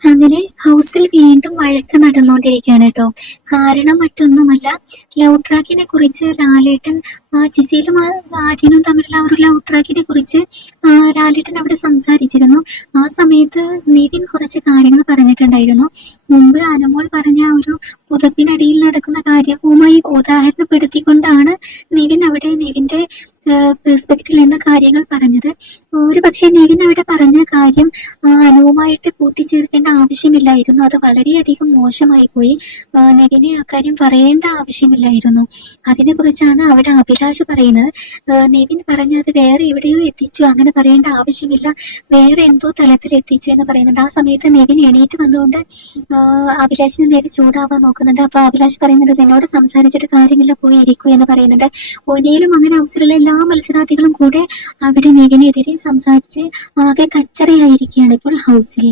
അങ്ങനെ ഹൗസിൽ വീണ്ടും വഴക്ക് നടന്നുകൊണ്ടിരിക്കുകയാണ് കേട്ടോ. കാരണം മറ്റൊന്നുമല്ല ലവ് ട്രാക്കിനെ കുറിച്ച് ലാലേട്ടൻ ആ, ആര്യനും തമ്മിലുള്ള ഒരു ലവ് ട്രാക്കിനെ കുറിച്ച് ലാലേട്ടൻ അവിടെ സംസാരിച്ചിരുന്നു. ആ സമയത്ത് നിവിൻ കുറച്ച് കാര്യങ്ങൾ പറഞ്ഞിട്ടുണ്ടായിരുന്നു. മുമ്പ് അനുമോൾ പറഞ്ഞ ഒരു പുതപ്പിനടിയിൽ നടക്കുന്ന കാര്യവുമായി ഉദാഹരണപ്പെടുത്തിക്കൊണ്ടാണ് നിവിൻ അവിടെ നിവിന്റെ പെർസ്പെക്റ്റിൽ നിന്ന് കാര്യങ്ങൾ പറഞ്ഞത്. ഒരു പക്ഷേ നിവിൻ അവിടെ പറഞ്ഞ കാര്യം അനുവുമായിട്ട് കൂട്ടിച്ചേർക്കേണ്ട ആവശ്യമില്ലായിരുന്നു. അത് വളരെയധികം മോശമായി പോയി. നവീനെ നെവിനെ ആ കാര്യം പറയേണ്ട ആവശ്യമില്ലായിരുന്നു. അതിനെ കുറിച്ചാണ് അവിടെ അഭിലാഷ് പറയുന്നത്. നവീൻ പറഞ്ഞത് വേറെ എവിടെയോ എത്തിച്ചു. അങ്ങനെ പറയേണ്ട ആവശ്യമില്ല. വേറെ എന്തോ തലത്തിൽ എത്തിച്ചു എന്ന് പറയുന്നുണ്ട്. ആ സമയത്ത് നെവിൻ എണീറ്റ് വന്നുകൊണ്ട് അഭിലാഷിന് നേരെ ചൂടാവാൻ നോക്കുന്നുണ്ട്. അപ്പൊ അഭിലാഷ് പറയുന്നുണ്ട് എന്നോട് സംസാരിച്ചിട്ട് കാര്യമില്ല. പോയി ഇരിക്കൂ എന്ന് പറയുന്നുണ്ട്. ഒനയിലും അങ്ങനെ അവസരമുള്ള എല്ലാ മത്സരാർത്ഥികളും കൂടെ അവിടെ നെവിനെതിരെ സംസാരിച്ച് ആകെ കച്ചറയായിരിക്കുകയാണ്. ഇപ്പോൾ ഹൗസിൽ